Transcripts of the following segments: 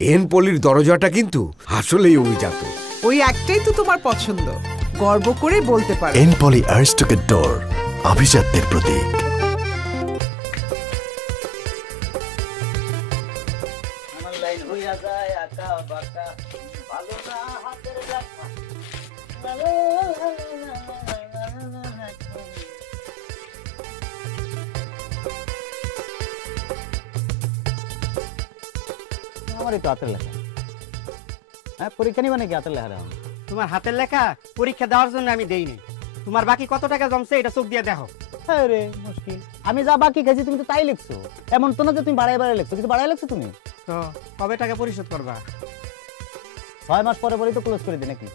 এনপলির দরজাটা কিন্তু আসলেই অভিজাত। ওই একটাই তো তোমার পছন্দ, গর্ব করে বলতে পারো। এনপলি আরিস্টোকেট ডোর, আভিজাত্যের প্রতীক। আমারই তো হাতের লেখা। হ্যাঁ, পরীক্ষা নিবা নাকি হাতের লেখা? তোমার হাতের লেখা পরীক্ষা দেওয়ার জন্য আমি দেইনি। তোমার বাকি কত টাকা জমছে এটা চোখ দিয়ে দেখো। হ্যাঁ রে, মুশকিল। আমি যা বাকি খাইছি তুমি তো তাই লিখছো। এমন তো না যে তুমি বাড়ায় বাড়ায় লিখছো, কিন্তু বাড়ায় লিখছো তুমি। তো কবে টাকা পরিশোধ করবা? 6 মাস পরে পরেই তো ক্লোজ করে দিই নাকি?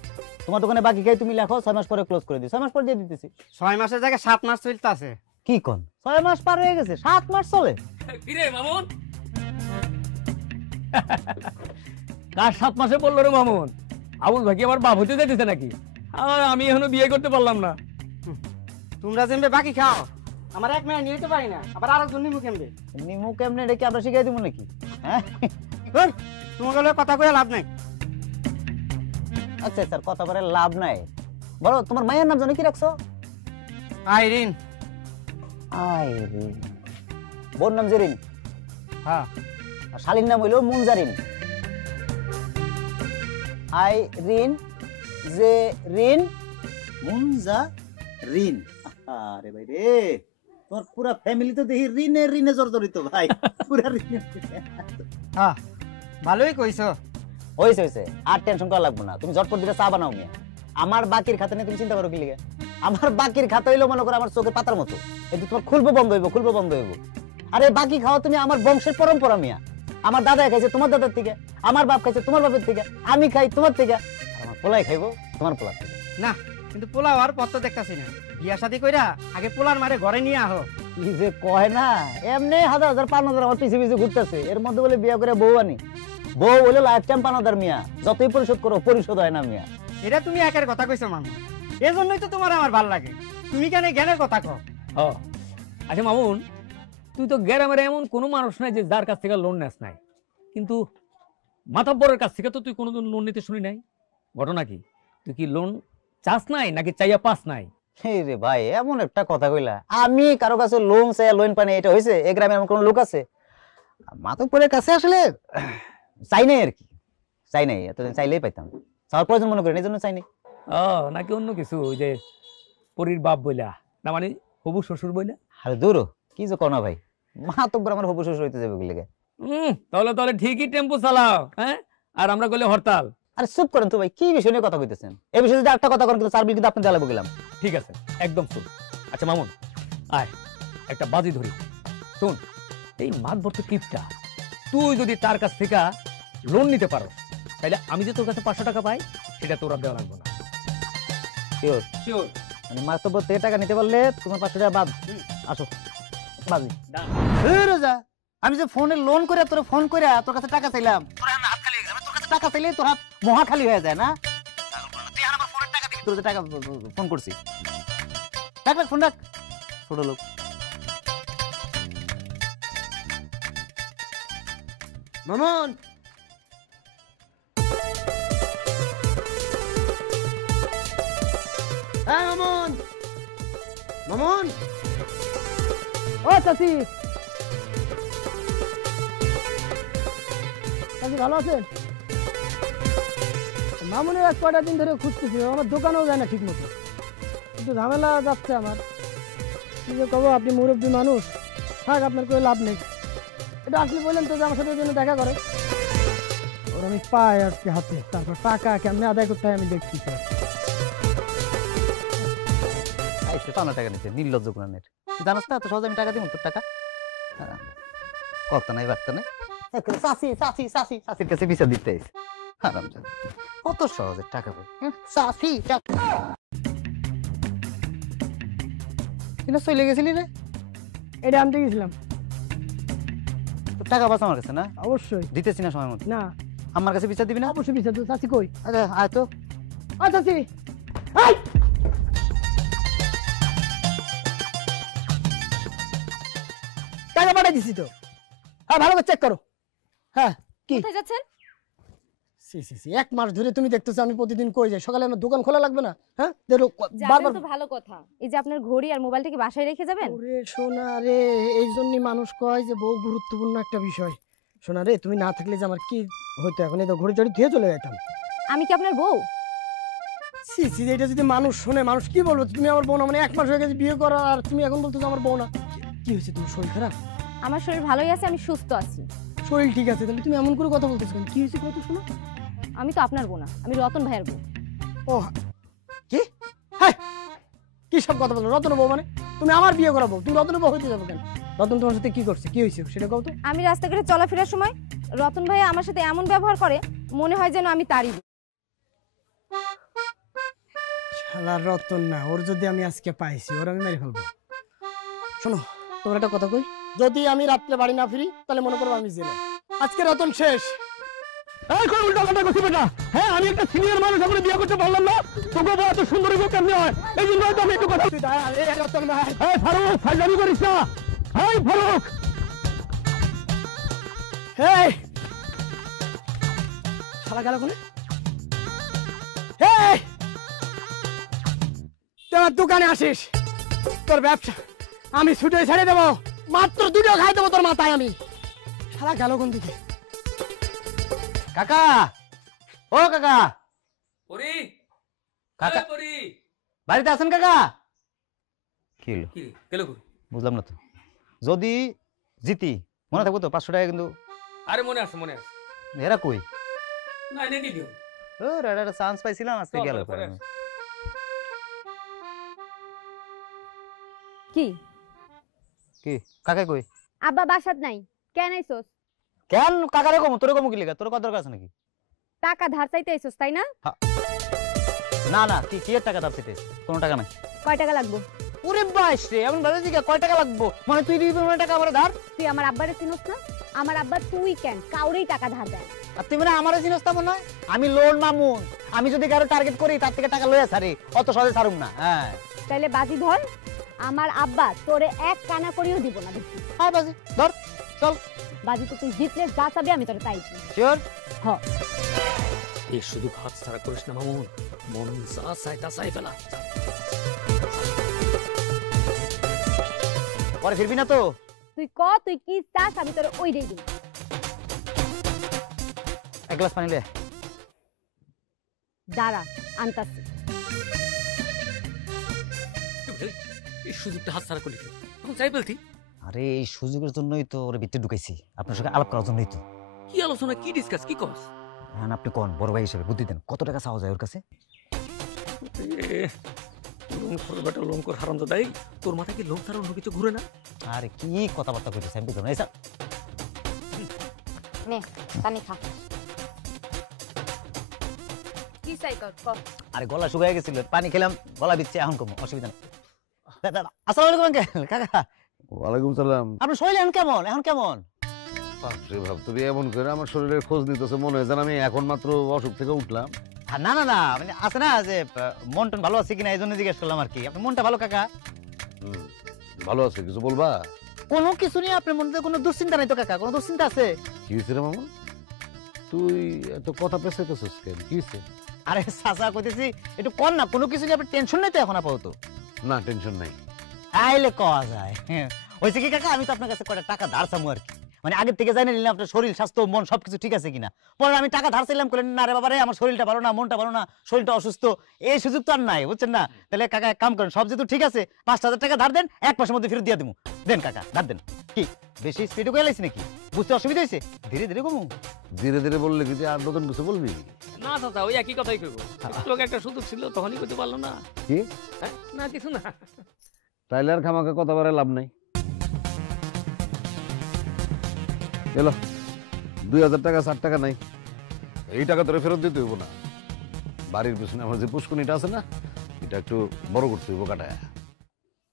তোমার দোকানে বাকি খাই তুমি লেখো, 6 মাস পরে ক্লোজ করে দিই। 6 মাস পরে দিয়ে দিতেছি। 6 মাসের জায়গায় 7 মাস চলতে আছে। কি কোন? 6 মাস পার হয়ে গেছে, 7 মাস চলে? কিরে মামুন, কার 7 মাসে পড়লো রে মামুন? আবুল ভাই কি আবার বাপ হতে যেতেছে নাকি? আমি এখনো বিয়ে করতে পারলাম না। তোমরা যেমবে বাকি খাও, আমার এক মেয়ে নিতে পারি না, আবার আরেকজন নিমু কেমবে? নিমু কেমনে রেখে আমরা শিখাই দিব নাকি? হ্যাঁ, তোমাকে কথা কয়ে লাভ নাই। আচ্ছা স্যার, কথা বলে লাভ নাই। বলো তোমার মায়ের নাম জানো কি রাখছো? আইরিন। আইরিন। বোন নাম জেরিন? হ্যাঁ। আর শালীর নাম হইলো মুনজারিন। আইরিন, জেরিন, মুনজারিন। আরে ভাই রে, তোর পুরা ফ্যামিলি তো দেখি ঋণে জর্জরিত ভাই। পুরা ঋণে। হ্যাঁ, ভালোই কইছো। হইছে, আর টেনশন করা লাগবে না। তুমি ঝটপট দিলে চা বানাও মিয়া। আমার বাকির খাতা নিয়ে তুমি চিন্তা করো কি লিগে? আমার বাকির খাতা হইলো মনে করো আমার চোখের পাতার মতো, কিন্তু তোমার খুলবো বন্ধ হইব। আরে বাকি খাও তুমি আমার বংশের পরম্পরা মিয়া। আমার দাদা খাইছে তোমার দাদার থেকে, আমার বাপ খাইছে তোমার বাপের থেকে, আমি খাই তোমার থেকে, আমার পোলাই খাইবো তোমার পোলা থেকে। না, কিন্তু পোলাও আর পত্র দেখতাছি না। বিয়া শাদী কইরা আগে পোলার মারে ঘরে নিয়ে আহো। কি যে কয় না, এমনি 1000 5,000 আমার পিছে পিছে ঘুরতেছে। এর মধ্যে বলে বিয়া করে বউ আনি। বউ হইলে লাইফ টাইম 5,000 মিয়া, যতই পরিশোধ করো পরিশোধ হয় না মিয়া। এটা তুমি একের কথা কইছো মামু, এজন্যই তো তোমার আমার ভাল লাগে। তুমি কেন জ্ঞানের কথা কও? আচ্ছা মামুন, তুই তো গ্রামের এমন কোনো মানুষ নাই যে যার কাছ থেকে লোন নেস নাই, কিন্তু মাতাব্বরের কাছ থেকে তো তুই কোনোদিন লোন নিতে শুনি নাই। ঘটনা কি? তুই কি লোন চাস নাই নাকি চাইয়া পাস নাই? রে ভাই, এমন একটা কথা কইলা। আমি কারো কাছে লোন চাইয়া লোন পাই না, এটা হইছে? এই গ্রামে এমন কোন লোক আছে? মাতাব্বরের কাছে আসলে চাই নাই আর কি, চাই নাই। এতদিন চাইলেই পাইতাম, চাওয়ার প্রয়োজন মনে করেন, এই জন্য চাই নাই। নাকি অন্য কিছু, ওই যে পরীর বাপ বইলা, না মানে হবু শ্বশুর বইলা? আরে দূর, কি যে কনা ভাই, মাতাব্বর আমার হবু শ্বশুর হইতে যাবে কি লাগে? তাহলে ঠিকই টেম্পো চালাও, হ্যাঁ, আর আমরা গেলে হরতাল। আরে চুপ করেন তো ভাই, কি বিষয় নিয়ে কথা কইতেছেন? এই বিষয়ে যদি একটা কথা করেন কিন্তু 4 বিল কিন্তু আপনি দেওয়া গেলাম। ঠিক আছে, একদম চুপ। আচ্ছা মামুন, আয় একটা বাজি ধরি। শুন, এই মাতবর্ত কিপটা, তুই যদি তার কাছ থেকে লোন নিতে পারো, তাহলে আমি যে তোর কাছে 500 টাকা পাই, সেটা তোরা দেওয়া লাগবে না। শিওর? শিওর। মানে মাতব্বর থেকে টাকা নিতে পারলে তোমার 500 টাকা বাদ। আসো বাজি। রোজা, আমি যে ফোনে লোন করে তোর ফোন করে তোর কাছে টাকা চাইলাম, তোর হাত খালি হয়ে যাবে। তোর কাছে টাকা চাইলে তোর হাত মহা খালি হয়ে যায় না? তুই আমার ফোনের টাকা দিবি, তোর টাকা ফোন করছি। রাখ ফোন রাখ, ছোট লোক। মামুন, হ্যাঁ মামুন, মামুন। ও চাচি, চাচি ভালো আছেন? মামুনের আজ কয়টা দিন ধরে খুঁজতেছি, আমার দোকানেও যায় না ঠিক মতো। একটু ঝামেলা যাচ্ছে আমার। কি যে কব, আপনি মুরব্বী মানুষ, থাক, আপনার কোনো লাভ নেই। এটা আসলে বললেন তো যে আমার সাথে জন্য দেখা করে। ওর আমি পাই আজকে হাতে, তারপর টাকা কেমনে আদায় করতে হয় আমি দেখছি। টাকা নিতে নির্লজ্জ গুণানের, জানাস না? এত সহজে আমি টাকা দিব তোর টাকা? কথা নাই বার্তা নাই, চাষির কাছে বিচার দিতে কত সহজে টাকা পাই। চাষি চলে গেছিলি রে? এটা আনতে গেছিলাম। টাকা পাস আমার কাছে না? অবশ্যই দিতেছি না সময় মতো। না, আমার কাছে বিচার দিবি না? অবশ্যই বিচার। চাচি কই? আচ্ছা আয় তো। চাচি, টাকা পাঠাই দিছি তো। হ্যাঁ, ভালো করে চেক করো। হ্যাঁ, কি কোথায় যাচ্ছেন? এক মাস ধরে তুমি দেখতেছো আমি প্রতিদিন কই যাই, সকালে আমার দোকান খোলা লাগবে না? হ্যাঁ যাবেন বারবার। তো ভালো কথা। এই যে আপনার ঘড়ি আর মোবাইলটা কি বাসায় রেখে যাবেন? ওরে সোনা রে, এই জন্যই মানুষ কয় যে বউ গুরুত্বপূর্ণ একটা বিষয়। সোনা রে, তুমি না থাকলে যে আমার কি হইতো, এখন এই তো ঘড়ি চড়ি ধুয়ে চলে যেতাম। আমি কি আপনার বউ? এটা যদি মানুষ শোনে, মানুষ কি বলবো? তুমি আমার বউ না, মানে 1 মাস হয়ে গেছে বিয়ে করা, আর তুমি এখন বলতো আমার বউ না। কি হয়েছে, তোমার শরীর খারাপ? আমার শরীর ভালোই আছে, আমি সুস্থ আছি। শরীর ঠিক আছে, তাহলে তুমি এমন করে কথা বলতেছো কেন? কি হয়েছে কত শোনা? আমি তো আপনার বউ না, আমি রতন ভাইয়ের বউ। ও কি? হ্যাঁ, কি সব কথা বলো? রতন বউ মানে তুমি আমার বিয়ে করাবো, তুমি রতন বউ হইতে যাবো কেন? রতন তোমার সাথে কি করছে, কি হয়েছে সেটা কও তো। আমি রাস্তাঘাটে চলাফেরার সময় রতন ভাই আমার সাথে এমন ব্যবহার করে, মনে হয় যেন আমি তারই বউ। শালা রতন না, ওর যদি আমি আজকে পাইছি, ওর আমি মেরে ফেলবো। শোনো, তোমার একটা কথা কই, যদি আমি রাত্রে বাড়ি না ফিরি তাহলে মনে করবো আমি জেলে। আজকে রতন শেষ। এই কোন উল্টা কথা কইছিস বেটা? হ্যাঁ, আমি একটা সিনিয়র মানুষ, এখন বিয়ে করতে পারলাম না। তোকে বউ এত সুন্দরী বউ কেমনে হয়? এই জন্য তো আমি একটু কথা। তুই দাঁড়া, এই রতন ভাই। এই ফারুক, ফাইজলামি করিস না। এই ফারুক, এই শালা গেল কোনে? এই তোমার দোকানে আসিস, তোর ব্যবসা আমি ছুটে ছেড়ে দেবো, মাত্র 2টো খাই দেবো তোর মাথায় আমি। শালা গেল কোন দিকে? কাকা, ও কাকা, পরি, কাকা পরি, বাড়িতে আছেন কাকা? কি হলো? কি গেলো কই? বুঝলাম না তো। যদি জিতি মনে থাকবো তো 500 টাকা কিন্তু। আরে মনে আছে, মনে আছে। এরা কই? না এনে দিও। ও একটা চান্স পাইছিলাম, আজকে গেল। কি কি কাকা কই? আব্বা বাসাত নাই, কেন আইছস? কেন কাকারে কমু, তোরে কমু কি লিগা? তোর কত দরকার আছে নাকি? টাকা ধার চাইতে আইছস তাই না? না না, কি কি এর টাকা দাম দিতে? কোনো টাকা নাই। কয় টাকা লাগবে? ওরে বাইশ রে, এমন ভাবে জিগা কয় টাকা লাগবো? মানে তুই দিবি মানে টাকা আমারে ধার? তুই আমার আব্বারে চিনস না? আমার আব্বা তুই কেন কাউরেই টাকা ধার দেয়? আর তুই মানে আমারে চিনস তা মনে হয়? আমি লোন মামুন, আমি যদি কারো টার্গেট করি তার থেকে টাকা লইয়া ছাড়ি, অত সহজে ছাড়ুম না। হ্যাঁ তাইলে বাজি ধর, আমার আব্বা তোরে এক কানা করিও দিব না দেখি। হ্যাঁ বাজি ধর, চল। বাজি তো তুই জিতলে যা চাবি আমি তোরে তাই দিই। শিওর? হ। এই শুধু হাত ছাড়া করিস না মামুন, মন যা চাই তা চাই ফেলা। পরে ফিরবি না তো? তুই ক তুই কি চাস, আমি তোরে ওই দেই দিব। এক গ্লাস পানি লে। দাঁড়া আনতাছি। এই সুযোগটা হাত ছাড়া করলি, তখন চাই বলতি। আরে এই সুযোগের জন্যই তো ওর ভিতরে ঢুকাইছি, আপনার সঙ্গে আলাপ করার জন্যই তো। কি আলোচনা, কি ডিসকাস, কি কস? হ্যাঁ আপনি কোন বড় ভাই হিসেবে বুদ্ধি দেন, কত টাকা চাওয়া যায় ওর কাছে? লোন কর বেটা, লোন কর হারামজাদাই। তোর মাথায় কি লোন ছাড়া অন্য কিছু ঘুরে না? আরে কি কথাবার্তা কইতেছে আমি বুঝলাম না। এই স্যার নে পানি খা। কি চাই তোর ক? আরে গলা শুকায় গেছিল, পানি খেলাম, গলা বিচ্ছে, এখন কম, অসুবিধা নেই। আসসালামু আলাইকুম আঙ্কেল। কাকা ওয়ালাইকুম সালাম। আপনার শরীর এখন কেমন, এখন কেমন? বাপরে বাপ, তুমি এমন করে আমার শরীরের খোঁজ নিতেছে, মনে হয় যেন আমি এখন মাত্র অসুখ থেকে উঠলাম। না না না, মানে আছে না যে মন টন ভালো আছে কিনা, এই জন্য জিজ্ঞেস করলাম আর কি। আপনার মনটা ভালো কাকা? ভালো আছে, কিছু বলবা? কোনো কিছু নেই, আপনার মনে কোনো দুশ্চিন্তা নাই তো কাকা? কোনো দুশ্চিন্তা আছে? কি হয়েছে রে মামা, তুই এত কথা পেছাইতেছিস কেন, কি হয়েছে? আরে চাচা কইতেছি একটু কর না, কোনো কিছু নিয়ে আপনার টেনশন নেই তো এখন আপাতত? না টেনশন নাই। আইলে কওয়া যায়। হয়েছে কি কাকা, আমি তো আপনার কাছে কয়টা টাকা ধার চামু আর কি, মানে আগের থেকে জানি নিলাম আপনার শরীর স্বাস্থ্য মন সবকিছু ঠিক আছে কিনা। পরে আমি টাকা ধার চাইলাম, করলেন না রে বাবা রে, আমার শরীরটা ভালো না, মনটা ভালো না, শরীরটা অসুস্থ, এই সুযোগ তো আর নাই, বুঝছেন না? তাহলে কাকা এক কাম করেন, সব যেহেতু ঠিক আছে, 5,000 টাকা ধার দেন, 1 মাসের মধ্যে ফেরত দিয়ে দেবো। দেন কাকা, ধার দেন। কি বেশি স্পিডে কয়ে লাইছি নাকি? বুঝতে অসুবিধা হয়েছে? ধীরে ধীরে কমু। ধীরে ধীরে বললে কি তুই আর নতুন কিছু বলবি? না চাচা, ওই একই কথাই কইব। লোক একটা সুযোগ ছিল, তখনই করতে পারলো না। কি? না কিছু না। তাইলে আর খামাকে কথা বলে লাভ নাই। এলো 2,000 টাকা, 60 টাকা নাই, এই টাকা তোরে ফেরত দিতে হইব না। বাড়ির পিছনে আমার যে পুষ্কুনিটা আছে না, এটা একটু বড় করতে হইব কাটায়।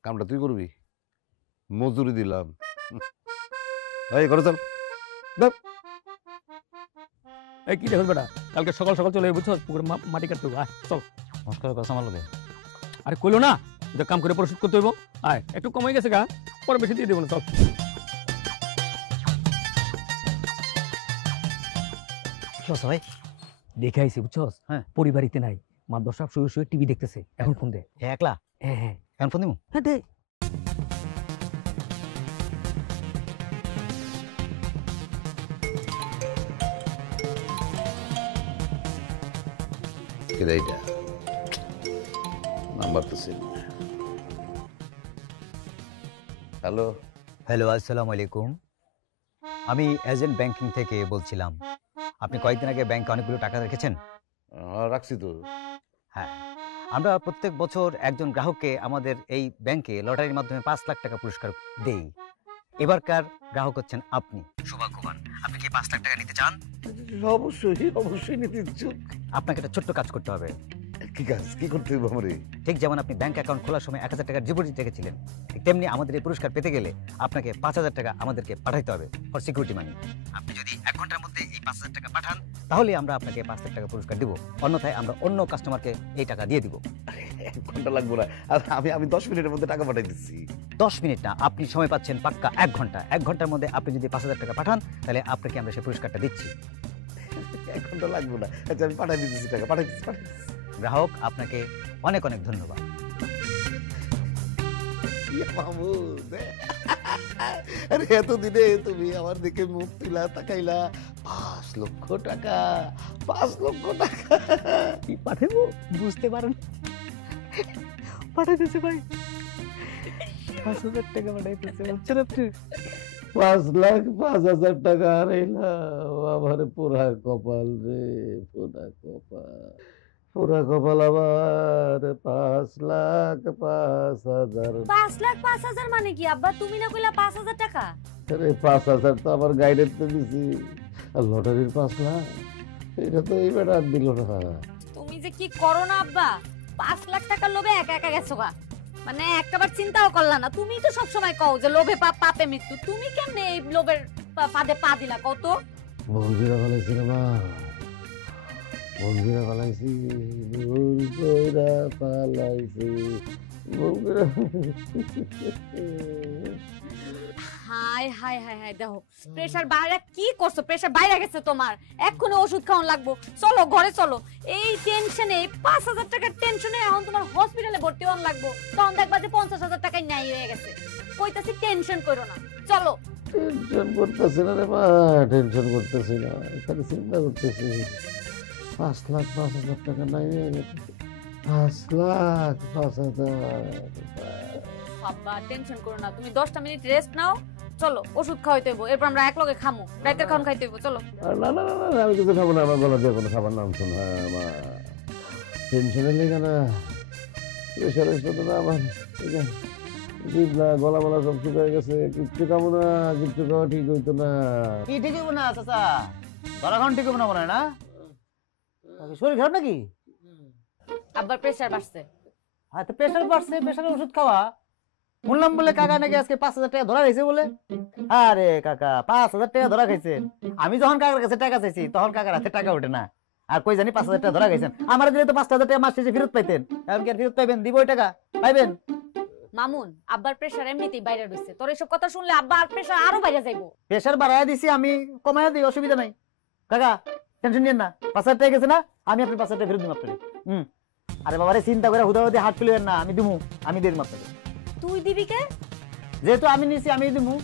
কামটা তুই করবি, মজুরি দিলাম। এই করে চল। এই কি দেখো বেটা, কালকে সকাল সকাল চলে বুঝছো, পুকুরে মাটি কাটতে হবে। চল। নমস্কার কথা আমার লোকে। আরে কইলো না যে কাম করে পরিশোধ করতে হইব। আয়, একটু কমে গেছে গা, পরে বেশি দিয়ে দেবো না। চল। কি অবস্থা ভাই? দেখে আইছি বুঝছস? হ্যাঁ। পরিবারিতে নাই, মাদবর সাহেব শুয়ে শুয়ে টিভি দেখতেছে। এখন ফোন দে। হে একলা হ্যাঁ হ্যাঁ এখন ফোন দিমু হ্যাঁ দে। কেডা এইটা? নাম্বার তো সেম। হ্যালো, হ্যালো, আসসালামু আলাইকুম। আমি এজেন্ট ব্যাংকিং থেকে বলছিলাম। আপনি কয়েকদিন আগে ব্যাংকে অনেকগুলো টাকা রেখেছেন? রাখছি তো। হ্যাঁ, আমরা প্রত্যেক বছর একজন গ্রাহককে আমাদের এই ব্যাংকে লটারির মাধ্যমে 5 লাখ টাকা পুরস্কার দেই। এবারকার গ্রাহক হচ্ছেন আপনি, সৌভাগ্যবান। আপনি কি 5 লাখ টাকা নিতে চান? অবশ্যই অবশ্যই নিতে ইচ্ছুক। আপনাকে একটা ছোট্ট কাজ করতে হবে। কি কাজ, কি করতে হবে আমারে? ঠিক যেমন আপনি ব্যাংক অ্যাকাউন্ট খোলার সময় 1000 টাকা ডিপোজিট রেখেছিলেন, ঠিক তেমনি আমাদের এই পুরস্কার পেতে গেলে আপনাকে 5000 টাকা আমাদেরকে পাঠাইতে হবে ফর সিকিউরিটি মানি। আপনি যদি 1 ঘন্টার মধ্যে এই 5000 টাকা পাঠান তাহলে আমরা আপনাকে 5 লাখ টাকা পুরস্কার দিব, অন্যথায় আমরা অন্য কাস্টমারকে এই টাকা দিয়ে দিব। 1 ঘন্টা লাগবে না, আমি 10 মিনিটের মধ্যে টাকা পাঠাই দিচ্ছি। 10 মিনিট না, আপনি সময় পাচ্ছেন পাক্কা 1 ঘন্টা। 1 ঘন্টার মধ্যে আপনি যদি 5000 টাকা পাঠান তাহলে আপনাকে আমরা সেই পুরস্কারটা দিচ্ছি। 1 ঘন্টা লাগবে না, আচ্ছা আমি পাঠাই দিচ্ছি টাকা, পাঠাই দিচ্ছি। গ্রাহক, আপনাকে অনেক অনেক ধন্যবাদ। মাহমুদ, আরে এতদিনে তুমি আমার দিকে মুখ তুলা তাকাইলা। 5 লক্ষ টাকা, 5 লক্ষ টাকা কি পাঠাবো বুঝতে পারেন? পাঠাইতেছে ভাই, 5000 টাকা পাঠাইতেছে। বুঝছেন আপনি? 5,05,000 টাকা হারাইলাম। আমার পুরা কপাল রে, পুরা কপাল, পুরা কপাল আমার। 5,05,000। 5,05,000 মানে কি আব্বা? তুমি না কইলা 5,000 টাকা? আরে 5,000 তো আমার গাইডের তো দিছি, আর লটারির 5 লাখ এটা তো এই বেটা দিল না। তুমি যে কি করো না আব্বা, 5 লাখ টাকার লোভে একা একা গেছো গা। মানে একবার চিন্তাও করলা না? তুমি তো সব সময় কও যে লোভে পাপ, পাপে মৃত্যু। তুমি কেমনে এই লোভের ফাঁদে পা দিলা কত? বন্ধুরা বলেছি রে মা, বন্ধুরা পালাইছি, বন্ধুরা পালাইছি, বন্ধুরা। হাই হাই হাই হাই, দেখো প্রেসার বাইরে কি করছো? প্রেসার বাইরে গেছে তোমার, এক্ষুনি ওষুধ খাওয়ান লাগবো। চলো ঘরে চলো। এই টেনশনে, 5,000 টাকার টেনশনে এখন তোমার হসপিটালে ভর্তি হওয়ান লাগবো। তখন দেখবা যে 50,000 টাকায় ন্যায় হয়ে গেছে। কইতাছি টেনশন করো না, চলো। টেনশন করতেছি না রে মা, টেনশন করতেছি না, খালি চিন্তা করতেছি। 5,05,000 টাকা নাই হয়ে গেছে। 5,05,000। বাবা টেনশন করো না, তুমি 10টা মিনিট রেস্ট নাও। চলো ওষুধ খাওয়াইতে হইব, এরপর আমরা এক লগে খামু। রাতের খাওয়ান খাইতে হইব, চলো। না না না না, আমি কিছু খাবো না, আমার গলা দিয়ে কোনো খাবার নাম শোন। হ্যাঁ মা, টেনশনের লেগে না, প্রেশারের সাথে না আমার গলা মালা সব শুকিয়ে গেছে। কিচ্ছু খাবো না, কিচ্ছু খাওয়া ঠিক হইতো না। কি ঠিক হইব না চাচা? ধরাখন ঠিক হইব না মনে হয় না? শরীর খারাপ নাকি? আবার প্রেসার বাড়ছে। হ্যাঁ, তো প্রেশার বাড়ছে, প্রেশারের ওষুধ খাওয়া। শুনলাম বলে কাকা নাকি আজকে 5,000 টাকা ধরা খাইছে বলে। আরে কাকা, 5,000 টাকা ধরা খাইছেন? আমি যখন কাকার কাছে টাকা চাইছি তখন কাকার হাতে টাকা ওঠে না। আর কই জানি 5,000 টাকা ধরা খাইছেন। আমার দিলে তো 5,000 টাকা মাস শেষে ফেরত পাইতেন। এখন কি আর ফেরত পাইবেন? দিব ওই টাকা পাইবেন? মামুন, আব্বার প্রেসার এমনিতেই বাইরে রইছে। তোর এসব কথা শুনলে আব্বা আর প্রেসার আরো বাইরে যাইবো। প্রেশার বাড়ায় দিছি, আমি কমায় দিই, অসুবিধা নাই। কাকা টেনশন নিয়েন না, 5,000 টাকা গেছে না, আমি আপনার 5,000 টাকা ফেরত দিব আপনাকে। আরে বাবারে চিন্তা করে হুদাহুদি হাত তুলেন না, আমি দিমু, আমি দিয়ে দিব আপনাকে। তুই দিবি কে? যেহেতু আমি নিছি আমি দিমু।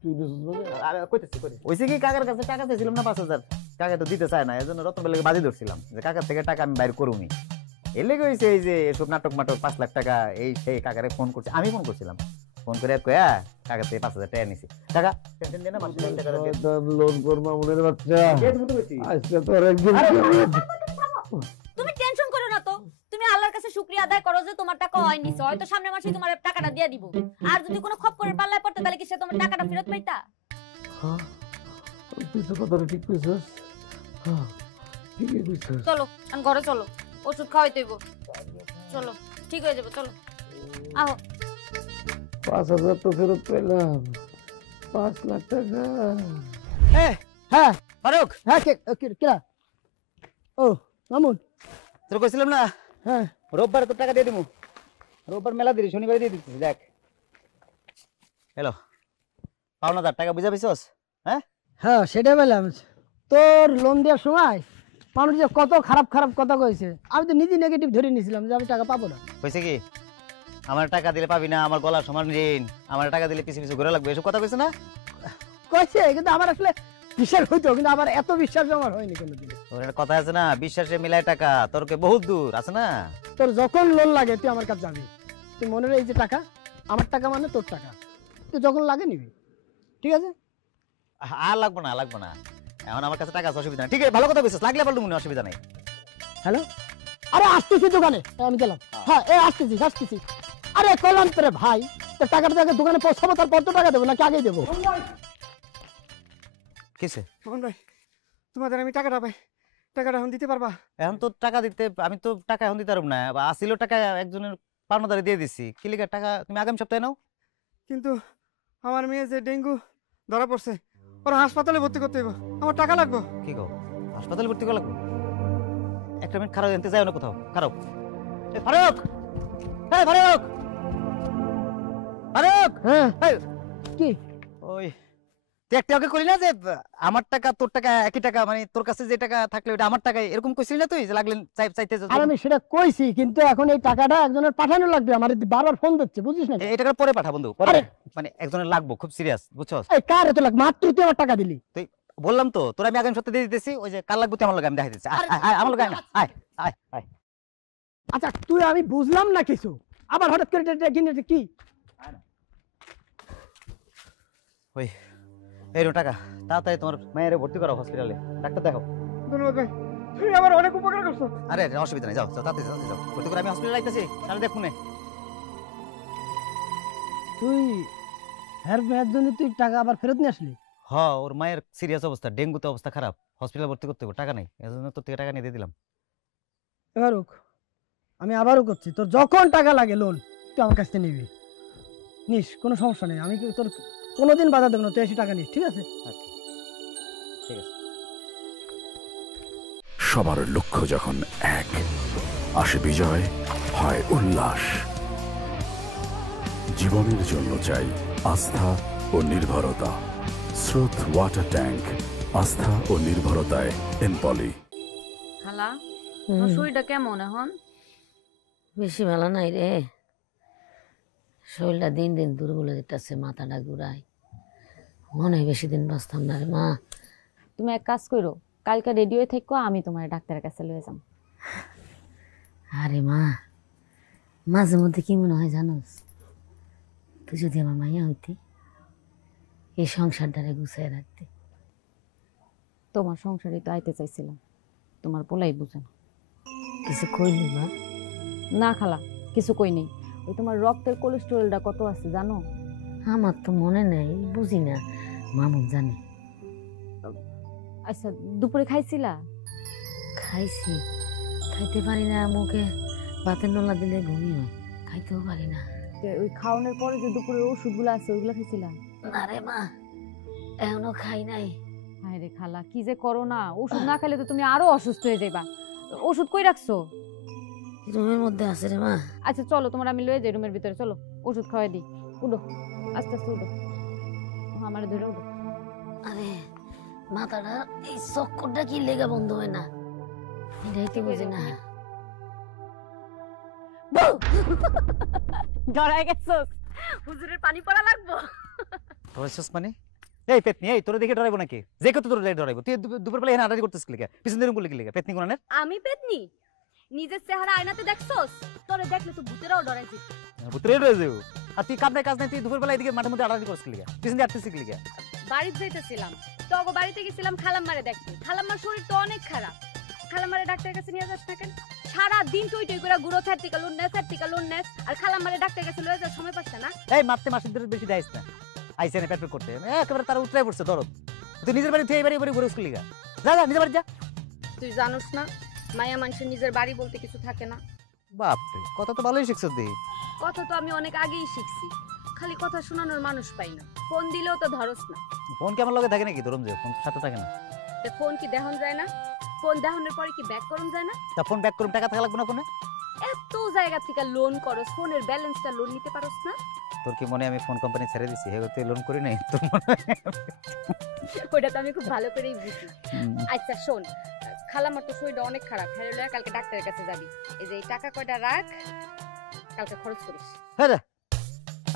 তুই দিছিস মানে? আরে কইতেছি ওইসে কি কাকার কাছে টাকা চাইছিলাম না 5,000, কাকা তো দিতে চায় না, এজন্য রতন বেলাকে বাজি ধরছিলাম যে কাকার থেকে টাকা আমি বাইর করুমি। এর লেগে হইছে এই যে এসব নাটক মাটক 5 লাখ টাকা এই সেই। কাকারে ফোন করছি, আমি ফোন করছিলাম, ফোন করে কয়া কাকা থেকে 5,000 টাকা নিছি। টাকা টেনশন দেন না, মাসে টাকা লোন কর মামুনের বাচ্চা, আজকে তোর একদিন। তুমি টেনশন করো না তো, তুমি আল্লাহর কাছে শুকরিয়া আদায় করো যে তোমার টাকা হয় নিছে। হয়তো সামনের মাসে তোমার টাকাটা দিয়ে দিব। আর যদি কোনো খপ করে পাল্লায় পড়তে তাহলে কি সে তোমার টাকাটা ফেরত পাইতা? হ্যাঁ, তুই তো কথাটা ঠিক কইছিস। হ্যাঁ, ঠিকই কইছিস। চলো আমি ঘরে চলো, ওষুধ খাওয়াইতে হইব। চলো, ঠিক হয়ে যাবে, চলো আহো। 5,000 তো ফেরত পেলাম, 5 লাখ টাকা। হ্যাঁ ফারুক, হ্যাঁ কে? ও মামুন, তোর কইছিলাম না হ্যাঁ রোববার তো টাকা দিয়ে দিমু। রোববার মেলা দিই, শনিবারে দিয়ে দিচ্ছি। দেখ হ্যালো, 5,000 টাকা বুঝা পাইছস? হ্যাঁ হ্যাঁ সেটা বললাম। তোর লোন দেওয়ার সময় মানুষ যে কত খারাপ খারাপ কথা কইছে, আমি তো নিজে নেগেটিভ ধরে নিয়েছিলাম যে আমি টাকা পাবো না। হয়েছে কি আমার টাকা দিলে পাবি না, আমার গলার সমান ঋণ, আমার টাকা দিলে পিছে পিছে ঘুরে লাগবে, এসব কথা কইছে না? কইছে, কিন্তু আমার আসলে বিশ্বাস হইতো, কিন্তু আমার এত বিশ্বাস আমার হয়নি কোনোদিন। তোর একটা কথা আছে না, বিশ্বাসে মিলায় টাকা, তোরকে বহুত দূর আছে না। তোর যখন লোন লাগে তুই আমার কাছে যাবি, তুই মনে রে এই যে টাকা আমার টাকা মানে তোর টাকা, তুই যখন লাগে নিবি, ঠিক আছে? আর লাগবো না, লাগবো না, এখন আমার কাছে টাকা আছে, অসুবিধা নেই। ঠিক আছে, ভালো কথা বলছিস, লাগলে বলবো মনে, অসুবিধা নেই। হ্যালো, আরে আসতেছি দোকানে, আমি গেলাম। হ্যাঁ আসতেছি। আরে কলাম তোরে ভাই, তোর টাকাটা তোকে দোকানে পৌঁছাবো, তারপর তো টাকা দেবো নাকি আগেই দেবো? কিসে? মোহন ভাই, তোমাদের আমি টাকাটা পাই, টাকাটা এখন দিতে পারবা? এখন তো টাকা দিতে, আমি তো টাকা এখন দিতে পারবো না, আসিল টাকা একজনের পাওনাদারে দিয়ে দিছি। কি লিখে টাকা তুমি আগামী সপ্তাহে নাও? কিন্তু আমার মেয়ে যে ডেঙ্গু ধরা পড়ছে, ওরা হাসপাতালে ভর্তি করতে হইব, আমার টাকা লাগবে। কি গো, হাসপাতালে ভর্তি করা লাগবে? একটা মিনিট খারাপ, জানতে যাও না কোথাও, খারাপ। ফারুক, ফারুক, ফারুক, হ্যাঁ কি? ওই তুই একটা ওকে করি না যে আমার টাকা তোর টাকা একই টাকা, মানে তোর কাছে যে টাকা থাকলে ওটা আমার টাকা, এরকম কইছিস না তুই যে লাগলে চাইতে? আর আমি সেটা কইছি, কিন্তু এখন এই টাকাটা একজনের পাঠানো লাগবে, আমার বারবার ফোন দিচ্ছে, বুঝিস না? এই টাকা পরে পাঠা বন্ধু, পরে, আরে মানে একজনের লাগবো, খুব সিরিয়াস, বুঝছস? এই কার এত লাগ, মাত্র তুই আমার টাকা দিলি। তুই বললাম তো তোর আমি আগামী সপ্তাহে দিয়ে দিতেছি, ওই যে কার লাগবে তুই আমার লগে আমি দেখাই দিচ্ছি, আমার লগে আয় আয় আয়। আচ্ছা তুই, আমি বুঝলাম না কিছু, আবার হঠাৎ করে কিনে কি? ওই এই নো টাকা, তাড়াতাড়ি তোমার মায়ের ভর্তি করো হসপিটালে, ডাক্তার দেখাও। ধন্যবাদ ভাই, তুমি আমার অনেক উপকার করছো। আরে অসুবিধা নেই, যাও তাড়াতাড়ি যাও, ভর্তি করে আমি হসপিটালে আইতাছি, তাহলে দেখুন। তুই হের মেয়ের জন্য তুই টাকা আবার ফেরত নিয়ে আসলি? হ্যাঁ, ওর মায়ের সিরিয়াস অবস্থা, ডেঙ্গুতে অবস্থা খারাপ, হসপিটালে ভর্তি করতে হবে, টাকা নেই, এজন্য তোর থেকে টাকা নিয়ে দিয়ে দিলাম। ফারুক, আমি আবারও করছি, তোর যখন টাকা লাগে লোন তুই আমার কাছ থেকে নিবি, নিস, কোনো সমস্যা নেই, আমি তোর কোনোদিন বাধা দেবো না, তুই এসে টাকা নিস, ঠিক আছে? আচ্ছা ঠিক আছে। সবার লক্ষ্য যখন এক, আসে বিজয়, হয় উল্লাস। জীবনের জন্য চাই আস্থা ও নির্ভরতা। স্রোত ওয়াটার ট্যাঙ্ক, আস্থা ও নির্ভরতায় এনপলি। খালা, তোমার শরীরটা কেমন এখন? বেশি ভালো নাই রে, শরীরটা দিন দিন দুর্বল যেতেছে, মাথাটা ঘুরায়, মনে হয় বেশি দিন বাঁচতাম না রে মা। তুমি এক কাজ করো, কালকে রেডি হয়ে থেকো, আমি তোমার ডাক্তারের কাছে লয়ে যাম। আরে মা, মাঝে মধ্যে কি মনে হয় জানোস, তুই যদি আমার মাইয়া হইতি, এই সংসারটারে গুছিয়ে রাখতে। তোমার সংসারে তো আইতে চাইছিলাম, তোমার পোলাই বুঝে না। কিছু কইলি মা? না খালা, কিছু কই নেই। ওই তোমার রক্তের কোলেস্টেরলটা কত আছে জানো? আমার তো মনে নেই, বুঝি না, মামুন জানে। আচ্ছা, দুপুরে খাইছিলা? খাইছি, খাইতে পারি না, মুখে ভাতের নোলা দিলে ঘুমি হয়, খাইতেও পারি না। ওই খাওয়ানোর পরে যে দুপুরের ওষুধগুলো আছে ওইগুলো খাইছিলা? না রে মা, এখনো খাই নাই। হায় রে খালা, কি যে করো না, ওষুধ না খাইলে তো তুমি আরো অসুস্থ হয়ে যাইবা। ওষুধ কই রাখছো? রুমের মধ্যে আছে রে মা। আচ্ছা চলো, তোমার আমি লয়ে যাই রুমের ভিতরে, চলো ওষুধ খাওয়াই দিই। উঠো, আস্তে আস্তে উঠো, আমার ধরে উঠো। আরে মাথাটা, এই চক্করটা কি লেগে বন্ধ হয় না, এটাই তো বুঝি না। ডরাই গেছস? হুজুরের পানি পড়া লাগবো? ডরাইছস মানে? এই পেতনি, এই তোরে দেখে ডরাইবো নাকি? যে কত তোরে ডরাইবো? তুই দুপুর বেলা এখানে আড়াই করতেছিস কি লিগা? পিছন দিকে বলে কি লিগা? পেতনি কোনানের? আমি পেতনি? নিজের চেহারা আয়নাতে দেখছস? তোরে দেখলে তো ভূতেরাও ডরাই যেত। ভূতরে ডরাই যাও। আর তুই কামনে কাজ নাই, তুই দুপুর বেলা এদিকে মাঠের মধ্যে আড়াই করছিস কি লিগা? পিছন দিয়ে আটতেছিস কি লিগা? বাড়িতে যাইতেছিলাম, তো ওগো বাড়িতে গেছিলাম খালাম্মারে দেখতে। খালাম্মার শরীর তো অনেক খারাপ, খালাম্মারে ডাক্তারের কাছে নিয়ে যাস না কেন? সারা দিন টই টই করে গুঁড়ো থার্টিকা লোন নেস, আর খালাম্মারে ডাক্তারের কাছে লয়ে যাওয়ার সময় পাচ্ছে না। এই মারতে মাসের ধরে বেশি দাইস না, আইসে না পেট্রোল করতে, একেবারে তারা উতরাই পড়ছে দরদ। তুই নিজের বাড়ি তুই এই বাড়ি ঘুরে স্কুল লিগা, যা যা নিজের বাড়ি যা। তুই জানোস না, মায়া মানুষের নিজের বাড়ি বলতে কিছু থাকে না। বাপরে, কথা তো ভালোই শিখছিস দি। কথা তো আমি অনেক আগেই শিখছি, খালি কথা শোনানোর মানুষ পাই না। ফোন দিলেও তো ধরস না। ফোন কি আমার লগে থাকে নাকি? ধরুন যে ফোন সাথে থাকে না। তে ফোন কি দেহন যায় না? ফোন দেহনের পরে কি ব্যাক করন যায় না? তা ফোন ব্যাক করুম, টাকা থাকা লাগবে না ফোনে? এত জায়গা থেকে লোন করস, ফোনের ব্যালেন্সটা লোন নিতে পারস না? তোর কি মনে আমি ফোন কোম্পানি ছেড়ে দিছি হেগোতে লোন করি নাই তোর মনে ওটা তো আমি খুব ভালো করেই বুঝি। আচ্ছা শোন, খালামার তো শরীরটা অনেক খারাপ, হ্যাঁ লয়া কালকে ডাক্তারের কাছে যাবি। এই যে এই টাকা কয়টা রাখ, কালকে খরচ করিস। হ্যাঁ রে,